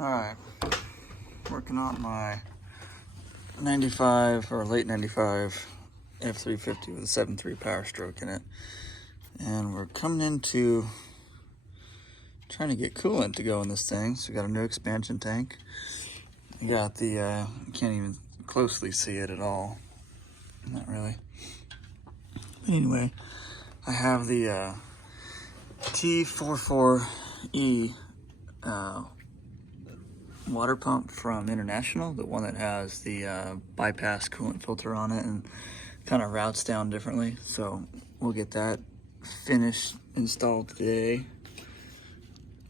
Alright, working on my 95 or late 95 F-350 with a 7.3 Powerstroke in it. And we're coming into trying to get coolant to go in this thing. So we got a new expansion tank. You got the, you can't even closely see it at all. Not really. But anyway, I have the T44E water pump from International, the one that has the bypass coolant filter on it and kind of routes down differently. So we'll get that finished, installed today.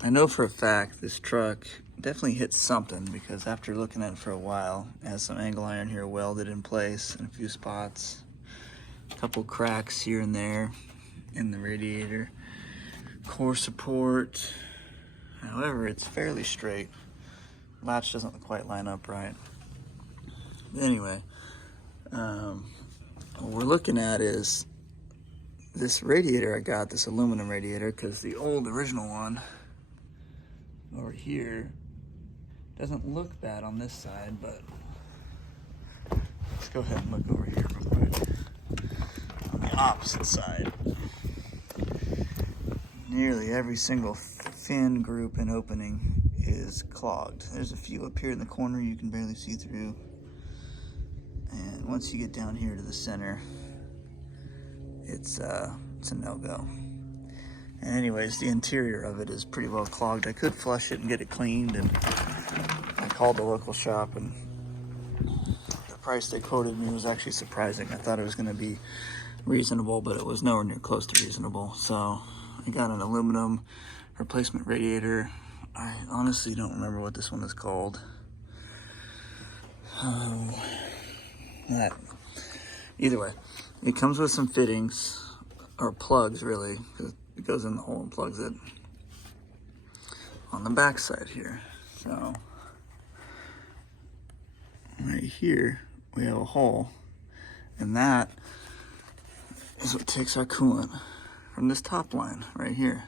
I know for a fact this truck definitely hit something, because after looking at it for a while, it has some angle iron here welded in place in a few spots, a couple cracks here and there in the radiator, core support. However, it's fairly straight. Latch doesn't quite line up right. But anyway, what we're looking at is this radiator I got, this aluminum radiator, because the old original one over here doesn't look bad on this side, but let's go ahead and look over here real quick. On the opposite side, nearly every single fin group and opening is clogged. There's a few up here in the corner you can barely see through, and once you get down here to the center, it's a no-go. And anyways, the interior of it is pretty well clogged. I could flush it and get it cleaned, and I called the local shop, and the price they quoted me was actually surprising. I thought it was going to be reasonable, but it was nowhere near close to reasonable. So I got an aluminum replacement radiator. I honestly don't remember what this one is called. Either way, it comes with some fittings, or plugs really, because it goes in the hole and plugs it on the back side here. So right here we have a hole, and that is what takes our coolant from this top line right here.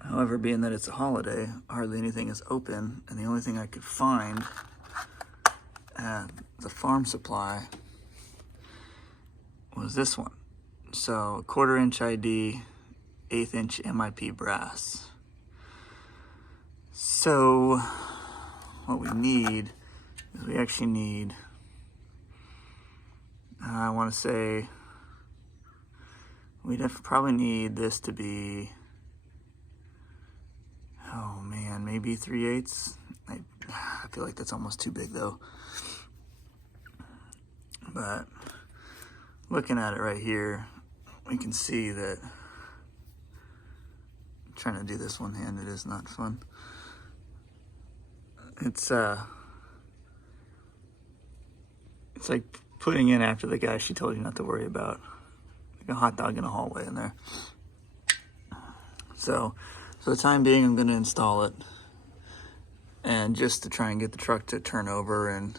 However, being that it's a holiday, hardly anything is open, and the only thing I could find at the farm supply was this one. So 1/4 inch ID, 1/8 inch MIP brass. So what we need is we actually need, I want to say, we'd probably need this to be, oh man, maybe 3/8. I feel like that's almost too big though. But looking at it right here, we can see that trying to do this one-handed is not fun. It's like putting in after the guy she told you not to worry about. Like a hot dog in a hallway in there. So for the time being, I'm going to install it, and just to try and get the truck to turn over, and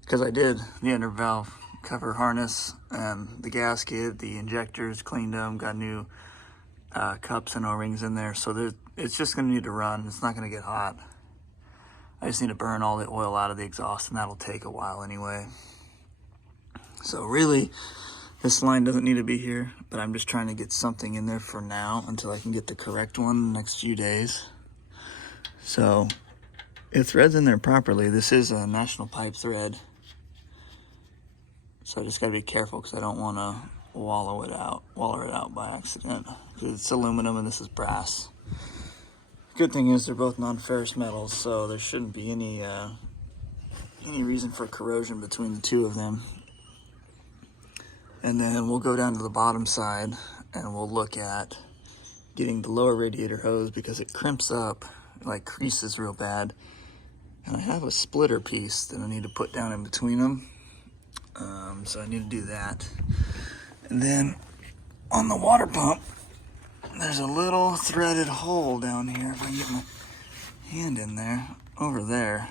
because I did the under valve cover harness and the gasket, the injectors, cleaned them, got new cups and O-rings in there, so it's just going to need to run. It's not going to get hot. I just need to burn all the oil out of the exhaust, and that'll take a while anyway. So really, this line doesn't need to be here, but I'm just trying to get something in there for now until I can get the correct one in the next few days. So it threads in there properly. This is a National Pipe thread, so I just gotta be careful because I don't want to waller it out by accident, because it's aluminum and this is brass. Good thing is they're both non-ferrous metals, so there shouldn't be any reason for corrosion between the two of them. And then we'll go down to the bottom side and we'll look at getting the lower radiator hose, because it crimps up, it like creases real bad. And I have a splitter piece that I need to put down in between them. So I need to do that. And then on the water pump, there's a little threaded hole down here. If I can get my hand in there, over there.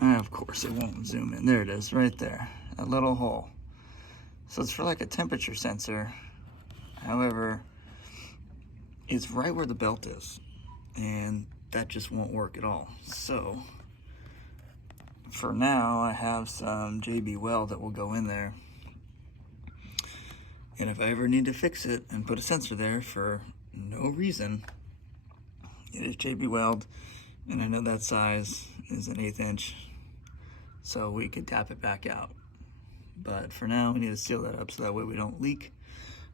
And of course it won't zoom in. There it is, right there, a little hole. So it's for like a temperature sensor. However, it's right where the belt is. And that just won't work at all. So for now, I have some JB Weld that will go in there. And if I ever need to fix it and put a sensor there for no reason, it is JB Weld, and I know that size is an 1/8 inch, so we could tap it back out. But for now, we need to seal that up so that way we don't leak.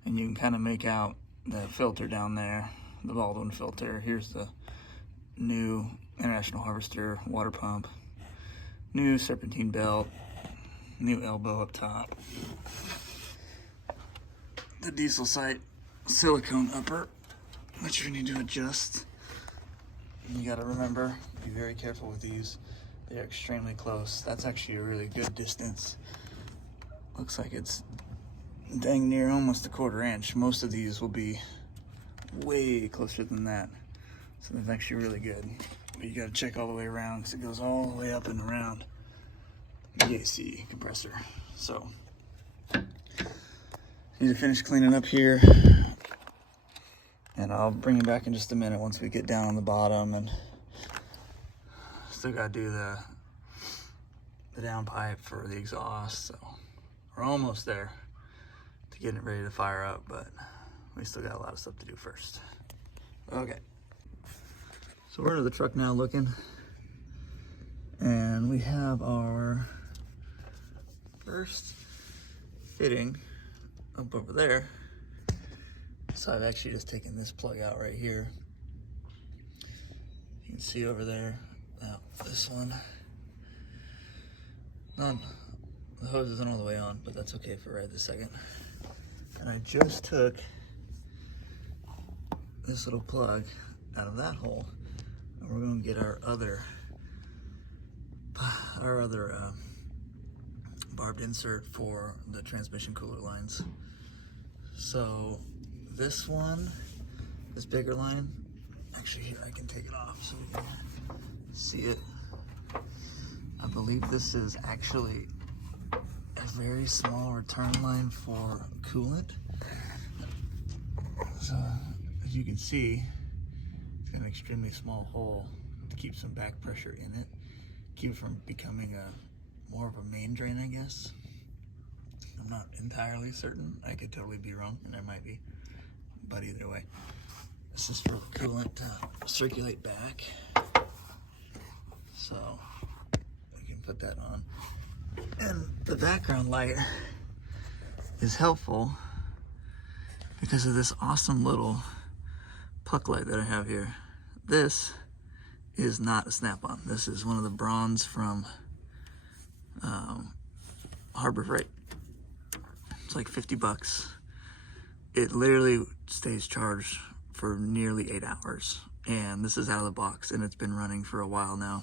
And you can kind of make out the filter down there, the Baldwin filter. Here's the new International Harvester water pump, new serpentine belt, new elbow up top, the diesel sight silicone upper, which you need to adjust. You got to remember, be very careful with these. They're extremely close. That's actually a really good distance. Looks like it's dang near almost a 1/4 inch. Most of these will be way closer than that. So that's actually really good. But you got to check all the way around because it goes all the way up and around the AC compressor. So need to finish cleaning up here, and I'll bring you back in just a minute once we get down on the bottom. And still got to do the downpipe for the exhaust. So we're almost there to getting it ready to fire up, but we still got a lot of stuff to do first. Okay. So we're into the truck now looking, and we have our first fitting up over there. So I've actually just taken this plug out right here. You can see over there. Now this one, the hose isn't all the way on, but that's okay for right this second. And I just took this little plug out of that hole, and we're going to get our other barbed insert for the transmission cooler lines. So this one, this bigger line, actually here I can take it off so we can see it. I believe this is actually a very small return line for coolant. So as you can see, it's got an extremely small hole to keep some back pressure in it, keep it from becoming more of a main drain, I guess. I'm not entirely certain. I could totally be wrong, and I might be. But either way, this is for coolant to circulate back. So we can put that on. And the background light is helpful because of this awesome little puck light that I have here. This is not a snap-on. This is one of the bronze from Harbor Freight. It's like 50 bucks. It literally stays charged for nearly 8 hours. And this is out of the box, and it's been running for a while now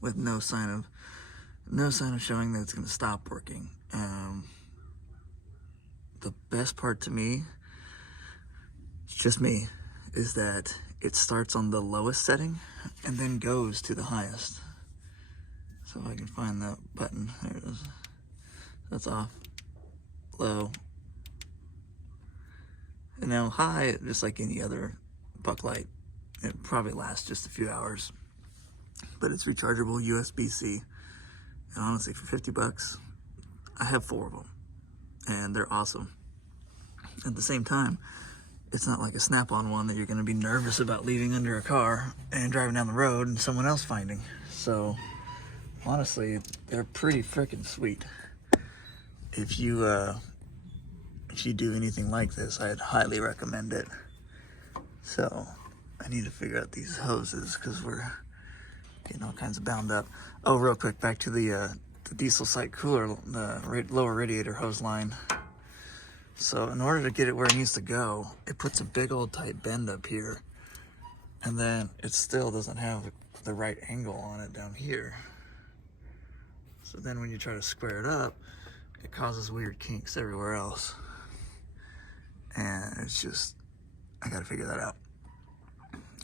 with no sign of showing that it's going to stop working. The best part to me, it's just me, is that it starts on the lowest setting and then goes to the highest. So if I can find that button, there it is. That's off, low, and now high, just like any other puck light. It probably lasts just a few hours, but it's rechargeable USB-C. And honestly, for 50 bucks, I have 4 of them, and they're awesome. At the same time, it's not like a snap-on one that you're gonna be nervous about leaving under a car and driving down the road and someone else finding. So honestly, they're pretty freaking sweet. If you do anything like this, I'd highly recommend it. So I need to figure out these hoses because we're getting all kinds of bound up. Oh, real quick, back to the diesel sight cooler, the lower radiator hose line. So in order to get it where it needs to go, it puts a big old tight bend up here, and then it still doesn't have the right angle on it down here. So then when you try to square it up, it causes weird kinks everywhere else. And it's just, I gotta figure that out.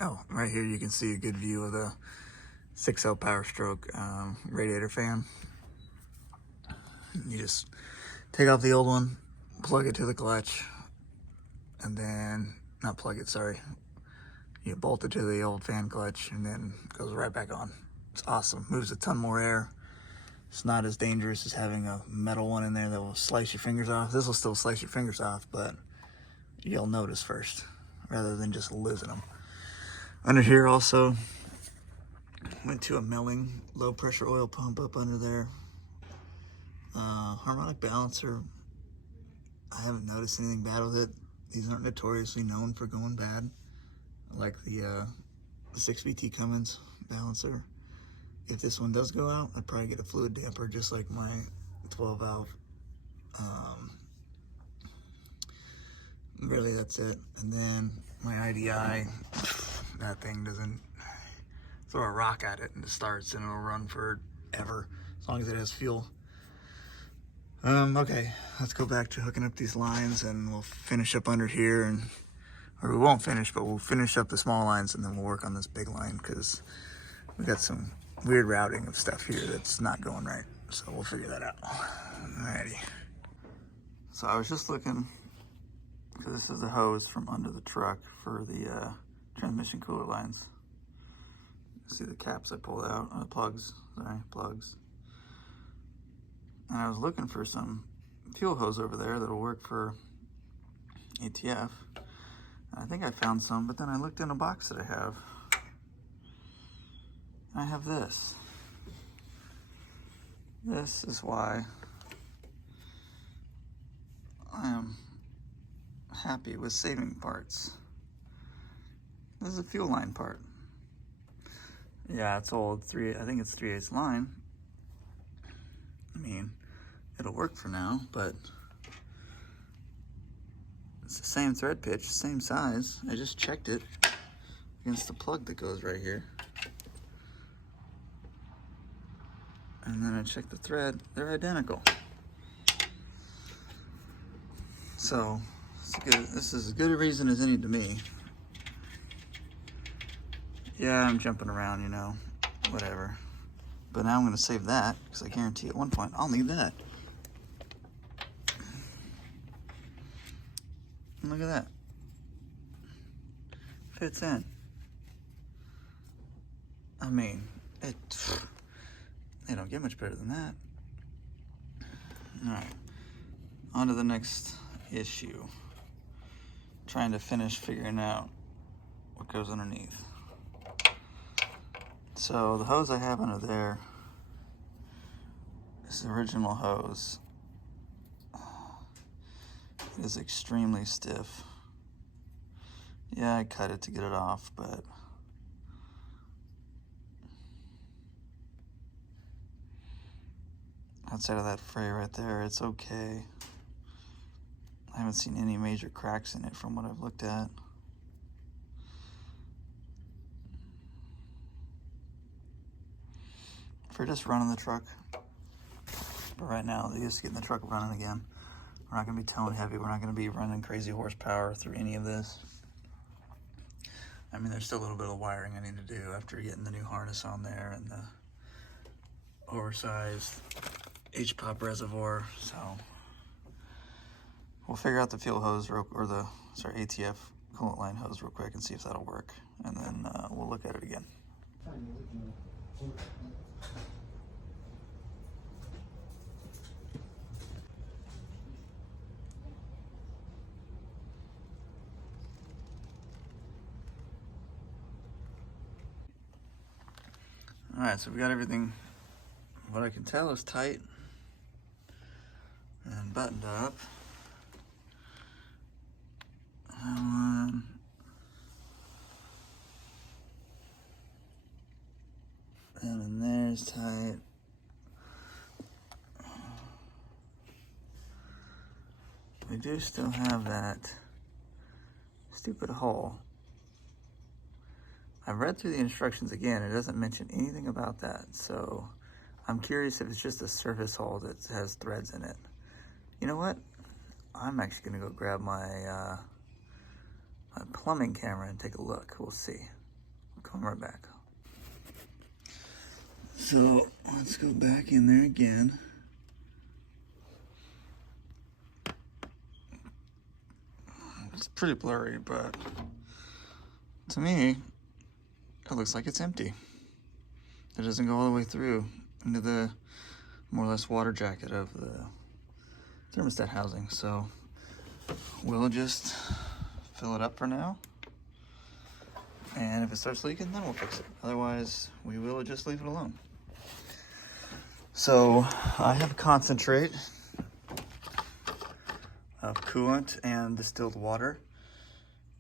Oh, right here you can see a good view of the 6L Powerstroke radiator fan. You just take off the old one, plug it to the clutch, and then, not plug it, sorry. You bolt it to the old fan clutch and then goes right back on. It's awesome. Moves a ton more air. It's not as dangerous as having a metal one in there that will slice your fingers off. This will still slice your fingers off, but you'll notice first rather than just losing them. Under here also, went to a milling low pressure oil pump up under there. Harmonic balancer, I haven't noticed anything bad with it. These aren't notoriously known for going bad. I like the 6VT Cummins balancer. If this one does go out, I'd probably get a fluid damper just like my 12 valve. Really, that's it. And then my IDI, that thing doesn't, throw a rock at it and it starts and it'll run forever as long as it has fuel. Okay, let's go back to hooking up these lines and we'll finish up under here, and or we won't finish, but we'll finish up the small lines and then we'll work on this big line because we got some weird routing of stuff here that's not going right. So we'll figure that out. Alrighty. So I was just looking, because this is a hose from under the truck for the transmission cooler lines. See the caps I pulled out, plugs. And I was looking for some fuel hose over there that'll work for ATF. And I think I found some, but then I looked in a box that I have. And I have this. This is why I am happy with saving parts. This is a fuel line part. Yeah, it's old. I think it's 3/8 line. I mean, it'll work for now, but it's the same thread pitch, same size. I just checked it against the plug that goes right here. And then I checked the thread, they're identical. So, this is as good a reason as any to me. Yeah, I'm jumping around, you know, whatever. But now I'm going to save that, because I guarantee at one point I'll need that. And look at that. Fits in. I mean, they don't get much better than that. Alright, on to the next issue. Trying to finish figuring out what goes underneath. So the hose I have under there is the original hose. It is extremely stiff. Yeah, I cut it to get it off, but outside of that fray right there, it's okay. I haven't seen any major cracks in it from what I've looked at. For just running the truck. But right now, just getting the truck running again. We're not going to be towing heavy. We're not going to be running crazy horsepower through any of this. I mean, there's still a little bit of wiring I need to do after getting the new harness on there and the oversized H-pop reservoir. So we'll figure out the fuel hose or the ATF coolant line hose real quick and see if that'll work. And then we'll look at it again. Alright, so we got everything, what I can tell is tight and buttoned up. And in there's tight. We do still have that stupid hole. I've read through the instructions again. It doesn't mention anything about that. So I'm curious if it's just a surface hole that has threads in it. You know what? I'm actually gonna go grab my, my plumbing camera and take a look. We'll see. I'll come right back. So let's go back in there again. It's pretty blurry, but To me, it looks like it's empty. It doesn't go all the way through into the more or less water jacket of the thermostat housing. So we'll just fill it up for now. And if it starts leaking, then we'll fix it. Otherwise, we will just leave it alone. So I have concentrate of coolant and distilled water.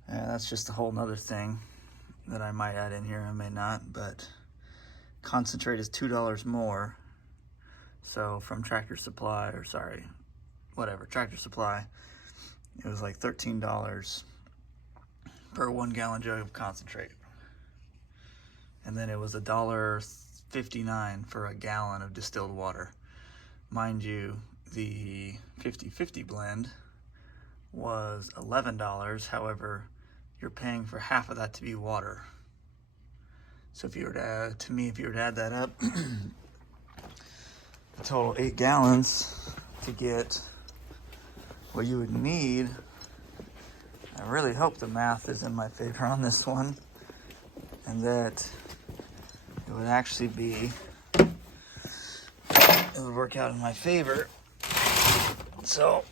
And that's just a whole nother thing that I might add in here, I may not, but concentrate is $2 more. So from Tractor Supply, or sorry, whatever, Tractor Supply, it was like $13 per 1 gallon jug of concentrate. And then it was $1.59 for a gallon of distilled water. Mind you, the 50-50 blend was $11. However, you're paying for half of that to be water. So if you were to add, to me, if you were to add that up, a total 8 gallons to get what you would need. I really hope the math is in my favor on this one, and that it would actually be, it would work out in my favor. So,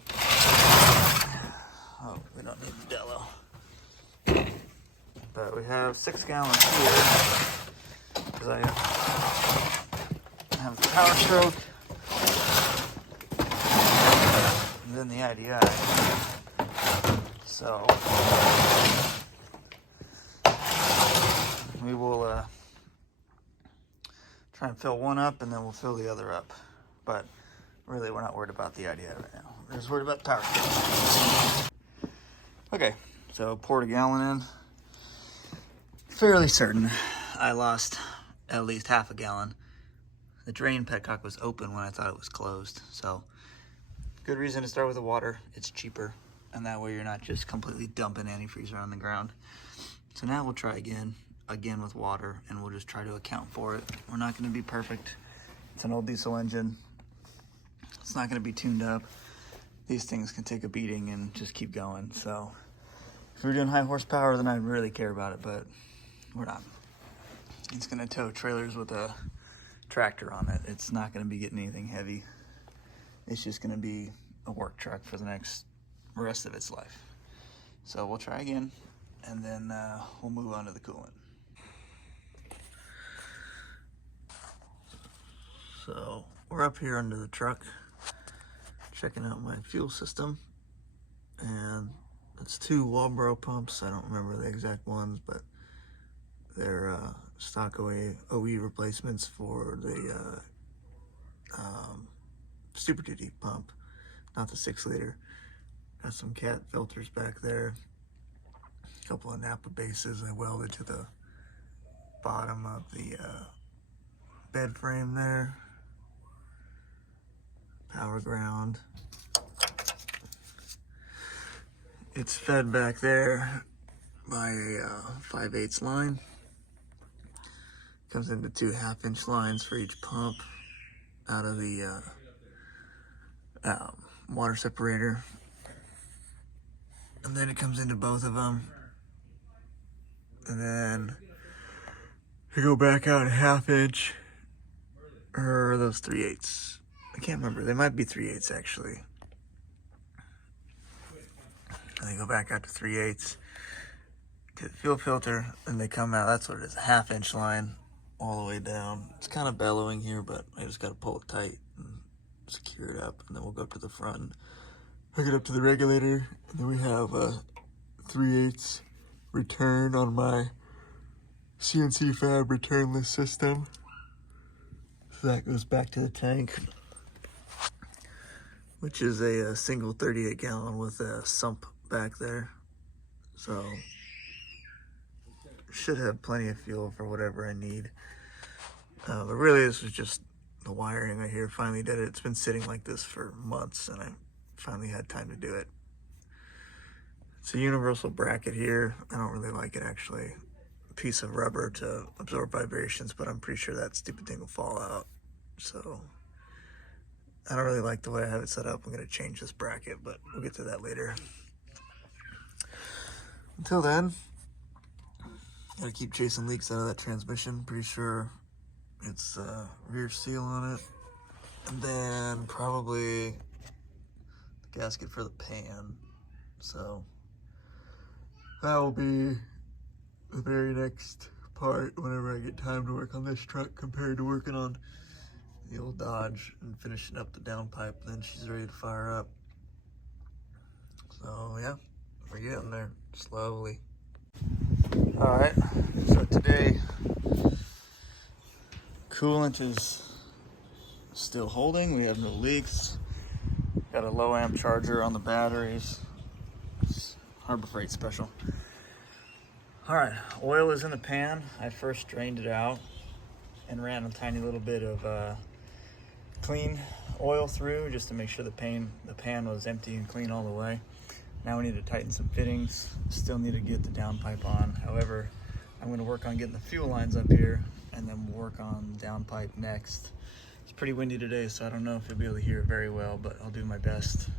oh, we don't need the Dello. But we have 6 gallons here, because I have the Powerstroke, and then the IDI. So, we will try and fill one up, and then we'll fill the other up. But really, we're not worried about the IDI right now. We're just worried about the Powerstroke. Okay, so poured a gallon in. Fairly certain I lost at least half a gallon. The drain petcock was open when I thought it was closed, so good reason to start with the water. It's cheaper, and that way you're not just completely dumping antifreeze on the ground. So now we'll try again with water, and we'll just try to account for it. We're not going to be perfect. It's an old diesel engine. It's not going to be tuned up. These things can take a beating and just keep going. So if we were doing high horsepower, then I'd really care about it, but we're not. It's going to tow trailers with a tractor on it. It's not going to be getting anything heavy. It's just going to be a work truck for the rest of its life. So we'll try again, and then we'll move on to the coolant. So we're up here under the truck, checking out my fuel system, and it's 2 Walbro pumps. I don't remember the exact ones, but they're stock OE replacements for the Super Duty pump, not the 6-liter. Got some cat filters back there, a couple of Napa bases I welded to the bottom of the bed frame there. Power ground. It's fed back there by a 5/8 line. Comes into 2 1/2-inch lines for each pump out of the water separator. And then it comes into both of them. And then you go back out a 1/2-inch, or those 3/8. I can't remember. They might be 3/8 actually. And they go back out to 3/8 to the fuel filter, and they come out. That's what it is, a 1/2-inch line all the way down. It's kind of bellowing here, but I just got to pull it tight and secure it up, and then we'll go up to the front and hook it up to the regulator. And then we have a 3/8 return on my CNC fab returnless system. So that goes back to the tank, which is a single 38 gallon with a sump back there. So should have plenty of fuel for whatever I need. But really this was just the wiring right here. Finally did it. It's been sitting like this for months, and I finally had time to do it. It's a universal bracket here. I don't really like it actually. A piece of rubber to absorb vibrations, but I'm pretty sure that stupid thing will fall out. So I don't really like the way I have it set up. I'm going to change this bracket, but we'll get to that later. Until then, Gotta keep chasing leaks out of that transmission. Pretty sure it's rear seal on it. And then probably the gasket for the pan. So that will be the very next part whenever I get time to work on this truck compared to working on the old Dodge and finishing up the downpipe. Then she's ready to fire up. So yeah, we're getting there slowly. All right, so today coolant is still holding. We have no leaks. Got a low amp charger on the batteries. It's Harbor Freight special. All right, oil is in the pan. I first drained it out and ran a tiny little bit of clean oil through just to make sure the pan was empty and clean all the way. Now we need to tighten some fittings. Still need to get the downpipe on. However, I'm going to work on getting the fuel lines up here and then we'll work on the downpipe next. It's pretty windy today, so I don't know if you'll be able to hear it very well, but I'll do my best.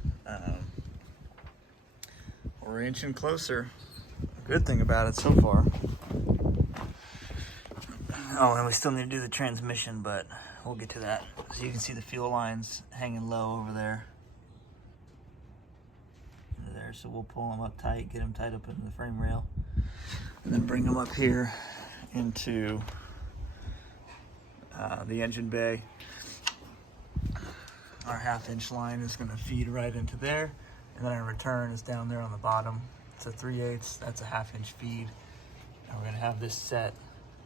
We're inching closer. Good thing about it so far. Oh, and we still need to do the transmission, but we'll get to that. So you can see the fuel lines hanging low over there. So we'll pull them up tight, get them tied up into the frame rail, and then bring them up here into the engine bay. Our 1/2-inch line is going to feed right into there, and then our return is down there on the bottom. It's a 3/8, that's a 1/2-inch feed. And we're going to have this set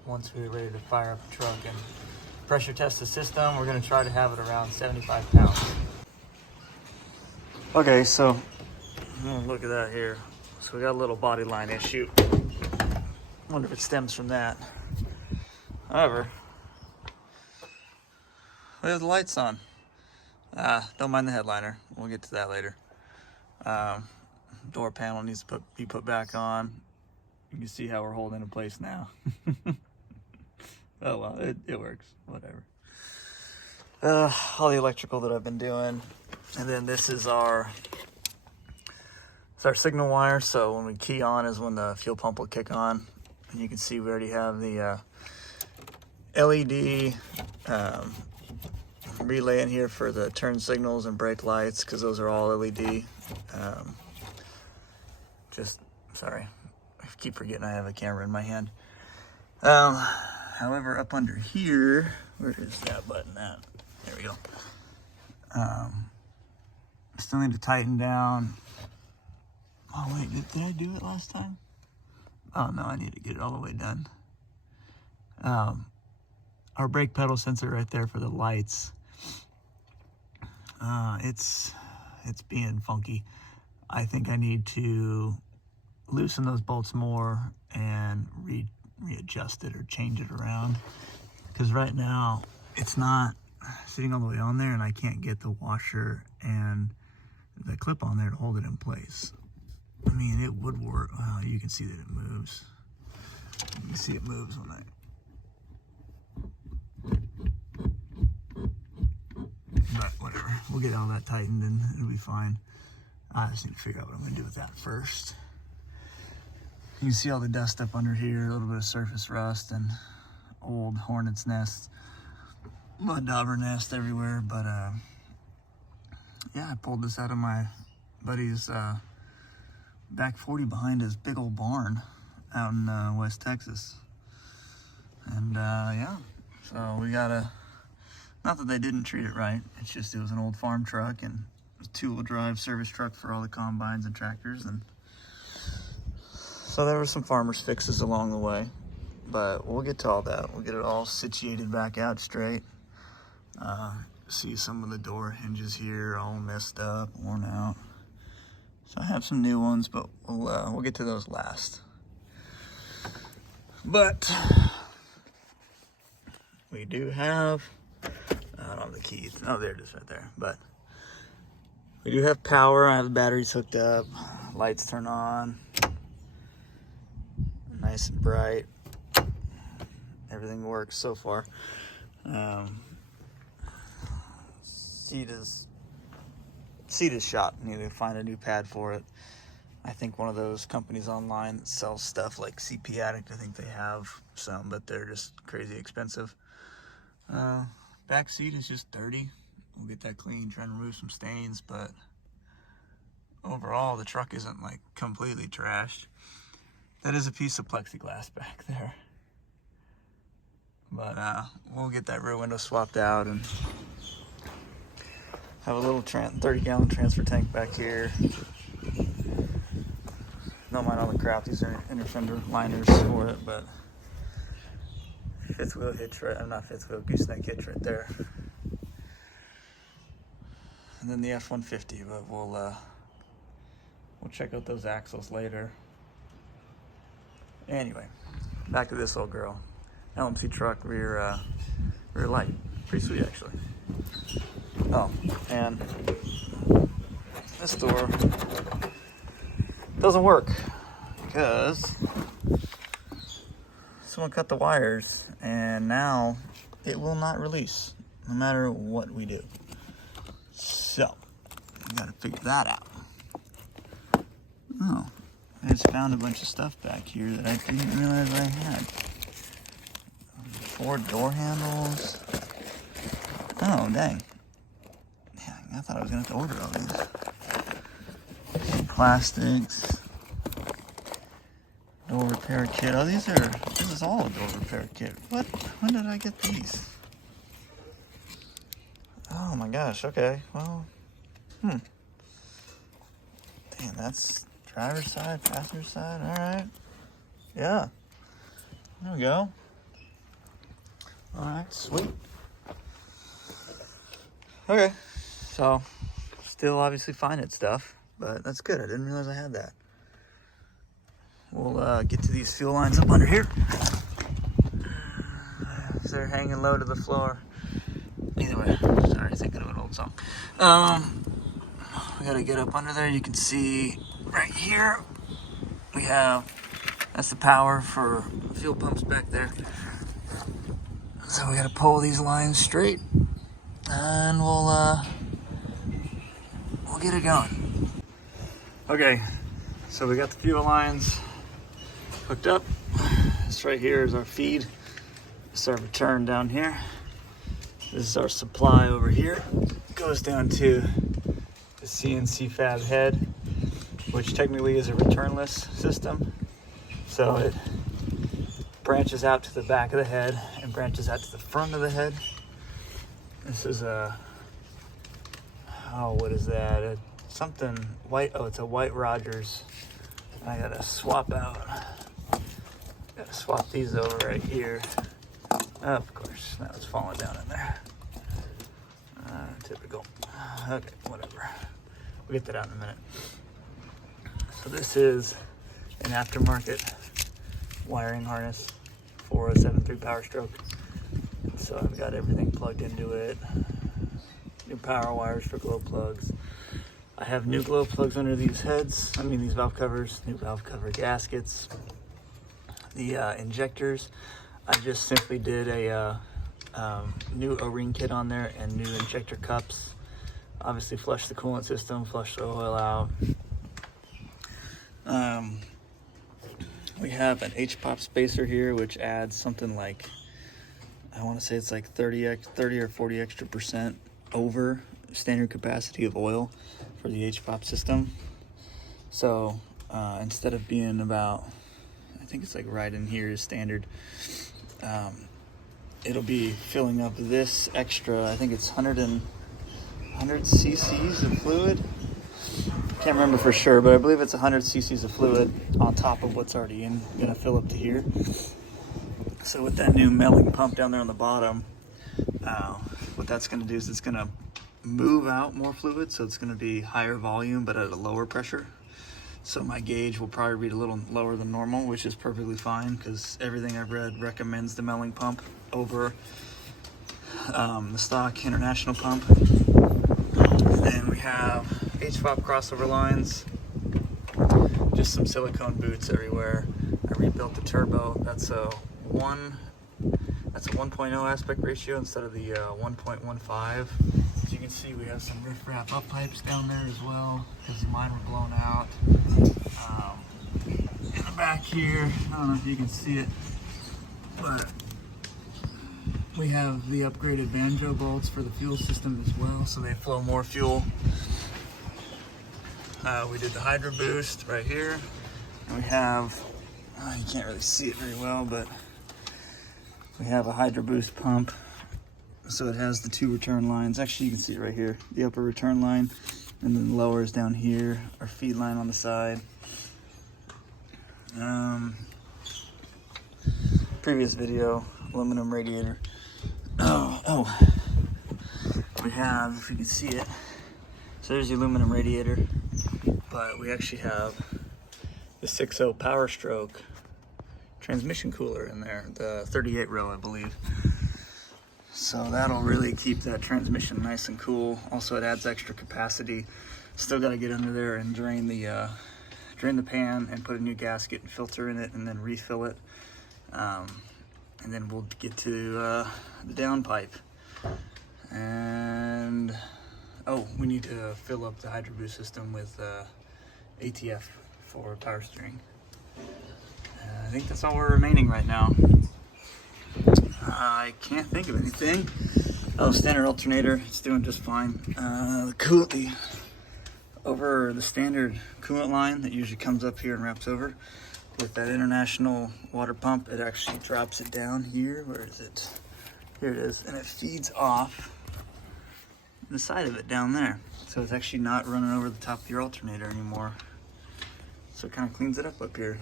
once we're ready to fire up the truck and pressure test the system. We're going to try to have it around 75 pounds. Okay, so look at that here. So we got a little body line issue. Wonder if it stems from that. However, we have the lights on. Don't mind the headliner. We'll get to that later. Door panel needs to be put back on. You can see how we're holding in place now. Oh well, it works. Whatever. All the electrical that I've been doing, and then this is our signal wire. So when we key on is when the fuel pump will kick on, and you can see we already have the LED relay in here for the turn signals and brake lights, because those are all LED. Sorry, I keep forgetting I have a camera in my hand. However, up under here, where is that button at? There we go. Still need to tighten down. Oh wait, did I do it last time? Oh no, I need to get it all the way done. Our brake pedal sensor right there for the lights. It's being funky. I think I need to loosen those bolts more and readjust it or change it around. Because right now it's not sitting all the way on there, and I can't get the washer and the clip on there to hold it in place. I mean, it would work. You can see that it moves. You can see it moves when I... But whatever. We'll get all that tightened and it'll be fine. I just need to figure out what I'm going to do with that first. You can see all the dust up under here, a little bit of surface rust and old hornet's nest, mud dauber nest everywhere. But yeah, I pulled this out of my buddy's back 40 behind his big old barn out in West Texas. And yeah, so we gotta, not that they didn't treat it right, it's just it was an old farm truck and it was a 2-wheel drive service truck for all the combines and tractors, and so there were some farmer's fixes along the way, but we'll get to all that. We'll get it all situated back out straight. See some of the door hinges here all messed up, worn out. So I have some new ones, but we'll get to those last. But we do have, I don't have the keys. Oh, there it is right there. But we do have power. I have the batteries hooked up. Lights turn on. Nice and bright. Everything works so far. Seat is shot. Need to find a new pad for it. I think one of those companies online that sells stuff like CP Addict. I think they have some, but they're just crazy expensive. Back seat is just dirty. We'll get that clean, try and remove some stains, but overall the truck isn't like completely trashed. That is a piece of plexiglass back there. But we'll get that rear window swapped out and have a little 30-gallon transfer tank back here. Don't mind all the crap, these are inner fender liners for it, but fifth wheel hitch right, not fifth wheel, gooseneck hitch right there. And then the F-150, but we'll check out those axles later. Anyway, back to this old girl. LMC truck, rear light. Pretty sweet, actually. Oh, and this door doesn't work because someone cut the wires and now it will not release no matter what we do. So we gotta figure that out. Oh, I just found a bunch of stuff back here that I didn't realize I had. 4 door handles. Oh, dang. Yeah, I thought I was gonna have to order all these. Plastics. Door repair kit. Oh, this is all a door repair kit. What? When did I get these? Oh my gosh, okay. Well, Damn, that's driver's side, passenger side. Alright. Yeah. There we go. Alright, sweet. Okay. So, still obviously finding stuff, but that's good. I didn't realize I had that. We'll get to these fuel lines up under here. They're hanging low to the floor. Either way, sorry, thinking of an old song. We gotta get up under there. You can see right here, we have, that's the power for fuel pumps back there. So we gotta pull these lines straight and we'll get it going. Okay, so we got the fuel lines hooked up. This right here is our feed. This is our return down here. This is our supply over here. It goes down to the CNC fab head, which technically is a returnless system. So it branches out to the back of the head and branches out to the front of the head. This is a, oh, what is that? Something white, oh, it's a white Rogers. I gotta swap out. Gotta swap these over right here. Of course, that was falling down in there. Typical. Okay, whatever. We'll get that out in a minute. So this is an aftermarket wiring harness for a 7.3 Powerstroke. So I've got everything plugged into it. New power wires for glow plugs. I have new glow plugs under these heads. I mean these valve covers, new valve cover gaskets. The injectors, I just simply did a new O-ring kit on there and new injector cups. Obviously flush the coolant system, flush the oil out. We have an H-pop spacer here, which adds something like, I want to say it's like 30 or 40 extra percent over standard capacity of oil for the H-pop system. So instead of being about, I think it's like right in here is standard, it'll be filling up this extra, I think it's 100 cc's of fluid. Can't remember for sure, but I believe it's 100 cc's of fluid on top of what's already in, gonna fill up to here. So with that new melting pump down there on the bottom, what that's gonna do is it's gonna move out more fluid, so it's gonna be higher volume but at a lower pressure. So my gauge will probably read a little lower than normal, which is perfectly fine because everything I've read recommends the melting pump over the stock international pump. And then we have HVAC crossover lines, just some silicone boots everywhere. I rebuilt the turbo. That's a 1.0 aspect ratio instead of the 1.15. As you can see, we have some riff-raff up pipes down there as well, because mine were blown out. In the back here, I don't know if you can see it, but we have the upgraded banjo bolts for the fuel system as well, so they flow more fuel. We did the Hydro Boost right here, and we have, you can't really see it very well, but we have a Hydro Boost pump. So it has the 2 return lines. Actually, you can see it right here. The upper return line, and then the lower is down here. Our feed line on the side. Previous video, aluminum radiator. We have, if you can see it, so there's the aluminum radiator, but we actually have the 6.0 Powerstroke transmission cooler in there, the 38 row, I believe. So that'll really keep that transmission nice and cool. Also, it adds extra capacity. Still got to get under there and drain the pan and put a new gasket and filter in it, and then refill it. And then we'll get to the downpipe. And we need to fill up the Hydro Boost system with ATF for power steering. I think that's all we're remaining right now. I can't think of anything. Standard alternator, it's doing just fine. Over the standard coolant line that usually comes up here and wraps over, with that international water pump, it actually drops it down here. Where is it? Here it is, and it feeds off the side of it down there. So it's actually not running over the top of your alternator anymore. So it kind of cleans it up here.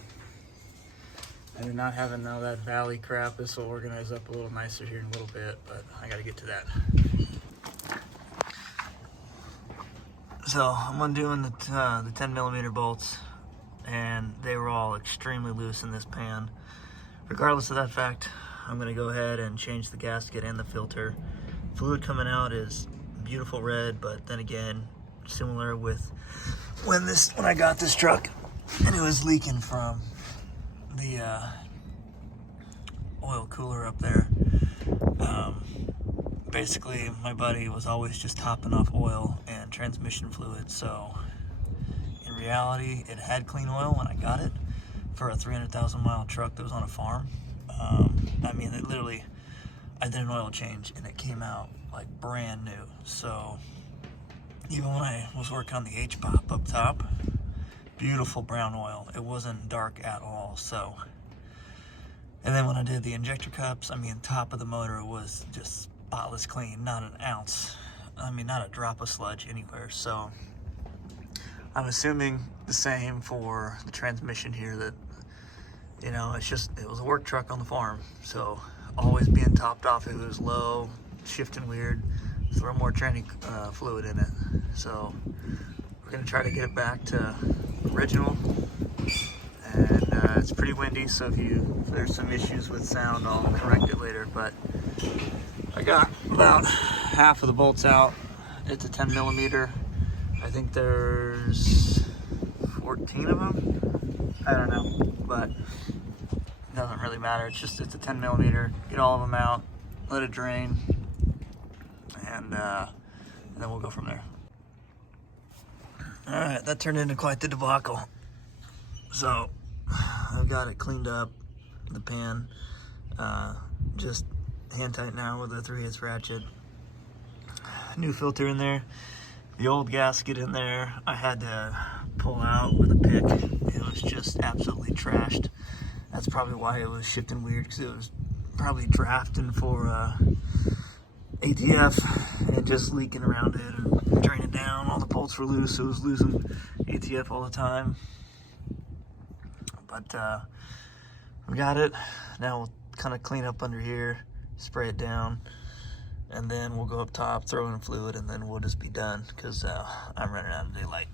I do not have all that valley crap. This will organize up a little nicer here in a little bit, but I gotta get to that. So I'm undoing the 10mm bolts, and they were all extremely loose in this pan. Regardless of that fact, I'm gonna go ahead and change the gasket and the filter. Fluid coming out is beautiful red, but then again, similar with when I got this truck, and it was leaking from the oil cooler up there. Basically, my buddy was always just topping off oil and transmission fluid, so in reality, it had clean oil when I got it for a 300,000 mile truck that was on a farm. I mean, I did an oil change and it came out like brand new. So even when I was working on the H-pop up top, beautiful brown oil. It wasn't dark at all. So, and then when I did the injector cups, I mean, top of the motor was just spotless clean, not an ounce. I mean, not a drop of sludge anywhere. So I'm assuming the same for the transmission here, that, you know, it was a work truck on the farm. So always being topped off. It was low, shifting weird, throw more training fluid in it. So we're gonna try to get it back to original. And it's pretty windy, so if there's some issues with sound, I'll correct it later. But I got about half of the bolts out. It's a 10mm. I think there's 14 of them. I don't know, but it doesn't really matter. It's a 10mm. Get all of them out, let it drain, and then we'll go from there. All right, that turned into quite the debacle. So I've got it cleaned up, the pan, just hand tight now with a 3/8 ratchet. New filter in there, the old gasket in there I had to pull out with a pick. It was just absolutely trashed. That's probably why it was shifting weird, because it was probably drafting for ATF and just leaking around it and draining down. All the bolts were loose, so it was losing ATF all the time. But we got it. Now we'll kind of clean up under here, spray it down, and then we'll go up top, throw in fluid, and then we'll just be done, because I'm running out of daylight.